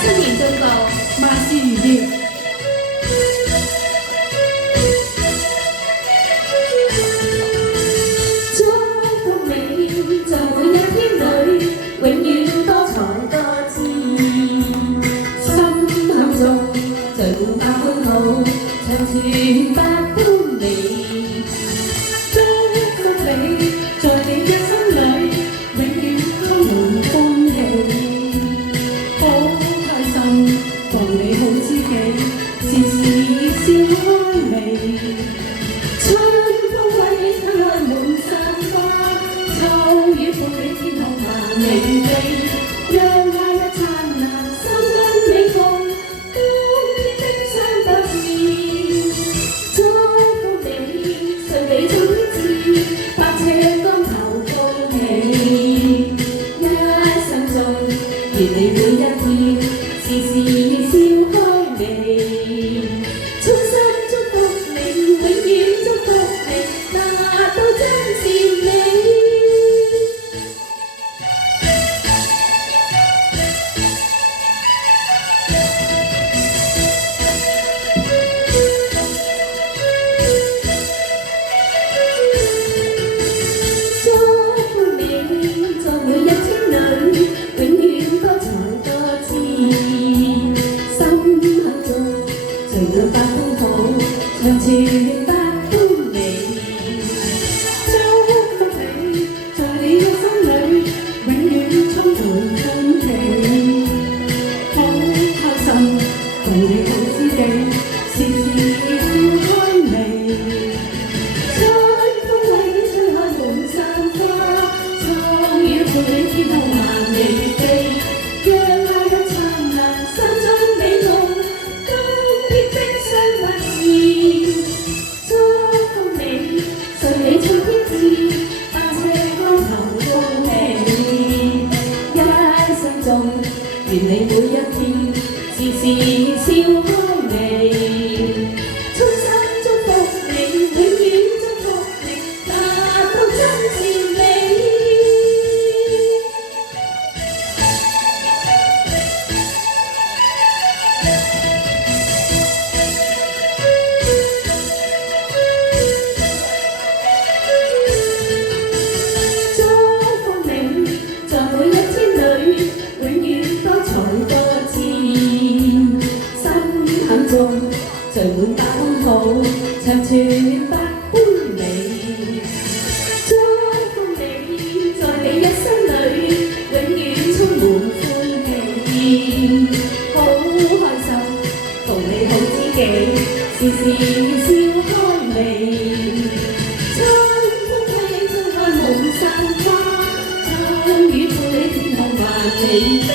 新年進步，萬事如意。祝福你在每一天裏，永遠多才多姿，心口中聚滿百歡好，長存百般美。祝福你在你嘅心裏，永遠充滿歡喜。好開心同你好知己，時時笑開眉。春風為你吹開滿山花，秋雨伴你天空萬里飛。讓那一燦爛心中美夢，冬天的相百字。祝福你順利做一次，百尺光頭高起。一生中願你每一天時時笑開眉。衷心祝福你，永遠祝福你，那都真是你。祝福你在每一天裏，永遠多才多姿，心口中聚滿百般好，長存百般美。祝福你在你嘅心裏，永遠充滿歡喜。好開心同你好知己，時時笑開眉。春風為你吹開滿山花，秋雨伴你天空萬里飛。讓那一燦爛心中美夢，冬天的相百字。祝福你順利做天使，百尺光頭高起。一生中願你每一天時時笑開眉。衷心祝福你，永遠祝福你，那都真是你。祝福你在每一天裏，永遠多才多姿，心口中聚滿百般好，長存百般美。祝福你在你一生裏，永遠充滿歡喜。好開心同你好知己，時時笑開眉。春風為你吹開滿山花，秋雨伴你天空萬里飛。